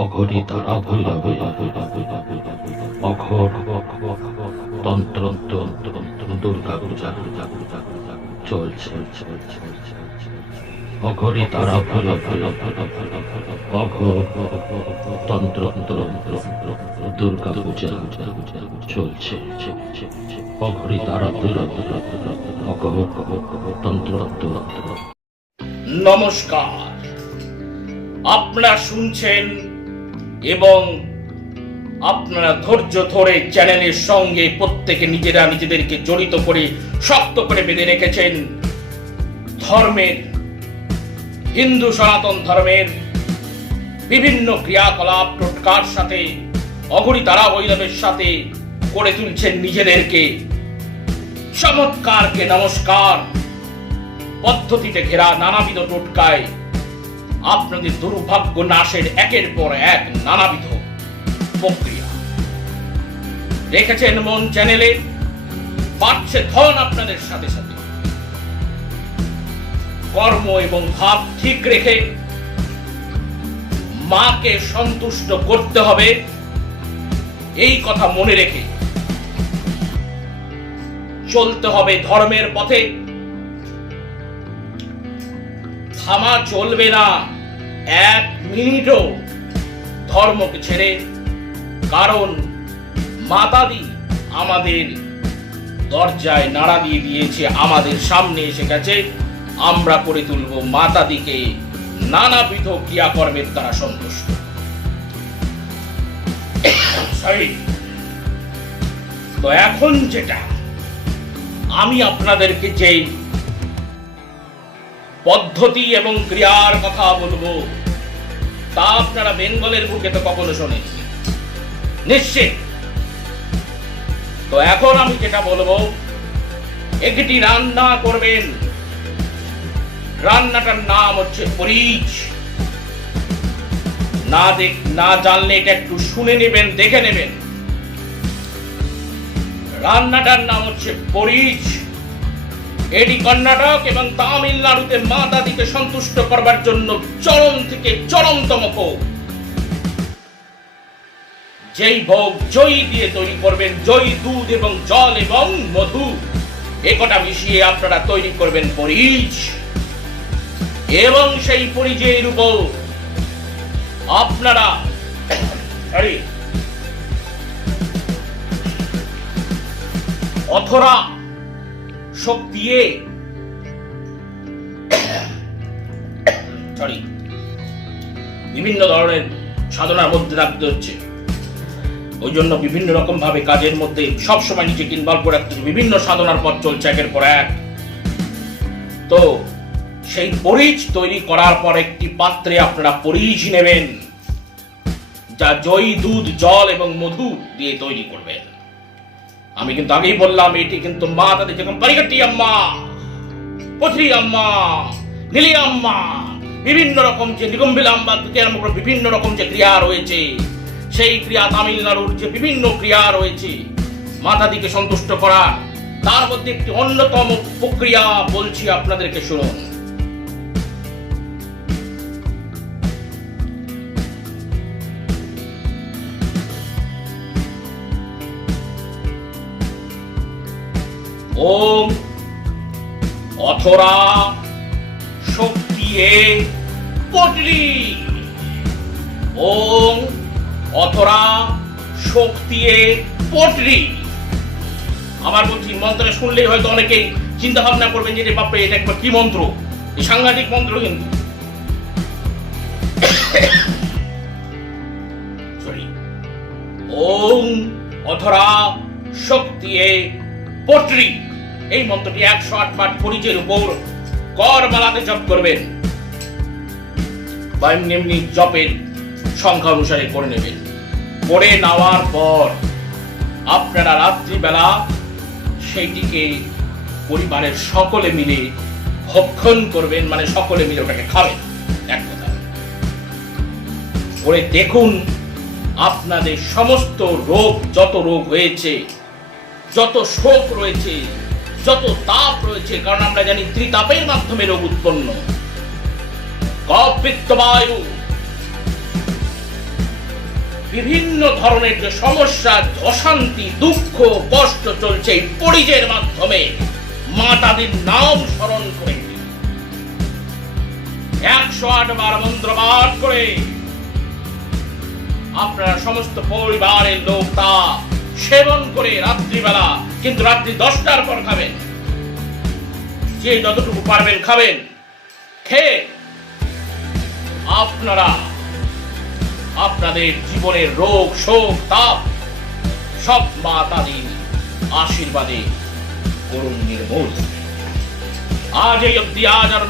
অঘরি তারা ভৈরা ভৈরা অঘর দুর্গা পূজা চলছে। অঘরি তারা ভৈরা ভৈরা অঘর দুর্গা পূজা চলছে অঘরি তারা ভৈরা অঘর তন্ত্র নমস্কার। আপনারা শুনছেন এবং আপনারা ধৈর্য ধরে চ্যানেলের সঙ্গে প্রত্যেকে নিজেরা নিজেদেরকে জড়িত করে শক্ত করে বেঁধে রেখেছেন ধর্মের, হিন্দু সনাতন ধর্মের বিভিন্ন ক্রিয়াকলাপ টোটকার সাথে, অঘরি তারা বৈরবের সাথে করে তুলছেন নিজেদেরকে। চমৎকারকে নমস্কার। পদ্ধতিতে ঘেরা নানাবিধ টোটকায় আপনাদের দুর্ভাগ্য নাশের একের পর এক নানাবিধ প্রক্রিয়া। দেখেছেন মন চ্যানেলে? বাড়ছে ধন আপনাদের সাথে সাথে। কর্ম এবং ভাব ঠিক রেখে মাকে সন্তুষ্ট করতে হবে। এই কথা মনে রেখে চলতে হবে ধর্মের পথে। থামা চলবে না। এক মিনিটও ধর্মকে ছেড়ে কারণ মাতাদি আমাদের দরজায় নাড়া দিয়ে দিয়েছে, আমাদের সামনে এসে গেছে। আমরা করে তুলব মাতাদিকে নানাবিধ ক্রিয়াকর্মের দ্বারা সন্তুষ্ট। তো এখন যেটা, আমি আপনাদেরকে যেই পদ্ধতি এবং ক্রিয়ার কথা বলব। তা আপনারা বেঙ্গলের বুকে তো কখনো শোনেন নিশ্চিত। তো এখন আমি যেটা বলব, একটি রান্না করবেন। রান্নাটার নাম হচ্ছে পরিচ। না দেখ, না জানলে এটা একটু শুনে নেবেন, দেখে নেবেন। রান্নাটার নাম হচ্ছে পরিচ। এটি কর্ণাটক এবং তামিলনাড়ুতে মা দাদিকে সন্তুষ্ট করবার জন্য চরম থেকে চরমতম ভোগ। যেই ভোগ জই দিয়ে তৈরি করবেন, জই, দুধ এবং জল এবং মধু একটা মিশিয়ে আপনারা তৈরি করবেন পরিচ। এবং সেই পরিচয়ের উপর আপনারা অথরা শক্তিয়ে। সরি বিভিন্ন ধরনের সাধনার মধ্যে রাখতে হচ্ছে। ওই জন্য বিভিন্ন রকম ভাবে কাজের মধ্যে সব সময় নিজেকে ইনভলভ করে রাখতে হচ্ছে। বিভিন্ন সাধনার পথ চলছে একের পর এক। তো সেই পরিচ তৈরি করার পর একটি পাত্রে আপনারা পরিচ নেবেন, যা জয়ী দুধ, জল এবং মধু দিয়ে তৈরি করবেন। আমি কিন্তু আগেই বললাম, এটি কিন্তু মা তাদের যেমন পারিকাটি আম্মা, পথরি আম্মা, নীলি আম্মা, বিভিন্ন রকম যে নিগম্বিল আম্মা থেকে বিভিন্ন রকম যে ক্রিয়া রয়েছে, সেই ক্রিয়া তামিলনাড়ুর যে বিভিন্ন ক্রিয়া রয়েছে, মাতাদিকে সন্তুষ্ট করা তার মধ্যে একটি অন্যতম প্রক্রিয়া বলছি আপনাদেরকে শুনুন। ওম অথরা শক্তিয়ে পটলি। ওম অথরা শক্তিয়ে পটলি। আমার বলছি, মন্ত্রে শুনলেই হয়তো অনেকেই চিন্তা ভাবনা করবেন যে রে বাপরে, এটা একবার কি মন্ত্র? সাংঘাতিক মন্ত্র কিন্তু। ওম অথরা শক্তিয়ে পটরি। এই মন্ত্রটি একশো আট পাঠ পরিচয়ের উপর কর মালাতে জপ করবেন। বা এমনি জপের সংখ্যা অনুসারে করে নেবেন। করে নেওয়ার পর আপনারা রাত্রিবেলা সেইটিকে পরিবারের সকলে মিলে ভক্ষণ করবেন মানে সকলে মিলে ওটাকে খাবেন। এক কথা। করে দেখুন, আপনাদের সমস্ত রোগ, যত রোগ হয়েছে যত শোক রয়েছে, যত তাপ রয়েছে, কারণ আমরা জানি ত্রিতাপের মাধ্যমে রোগ উৎপন্ন। বায়ু, বিভিন্ন ধরনের যে সমস্যা, অশান্তি, দুঃখ, কষ্ট চলছে পরিচয়ের মাধ্যমে মাতাদির নাম স্মরণ করে। একশো আট বার মন্ত্র পাঠ করে। আপনারা সমস্ত পরিবারের লোক তা সেবন করে রাত্রিবেলা, কিন্তু রাত্রি দশটার পর খাবেন। যে যতটুকু পারবেন খাবেন। খেয়ে আপনারা আপনাদের জীবনের রোগ, শোক, তাপ সব মাতাদির আশীর্বাদে করুন নির্মূল। আজ এই অব্দি আজ আর